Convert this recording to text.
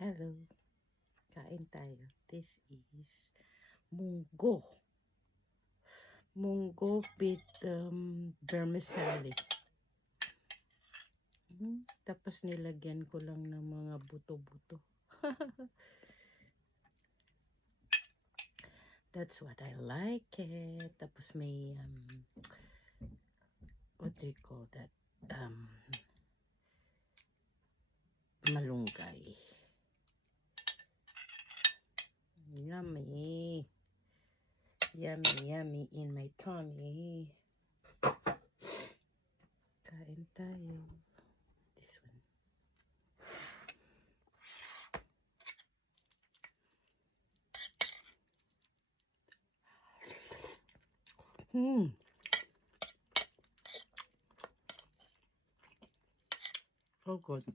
Hello, kain tayo. This is munggo. Munggo with vermicelli. Tapos nilagyan ko lang ng mga buto-buto. That's what I like it. Tapos may what do you call that? Malunggay. Yummy. Yummy, yummy in my tummy. Kain tayo. This one. So good.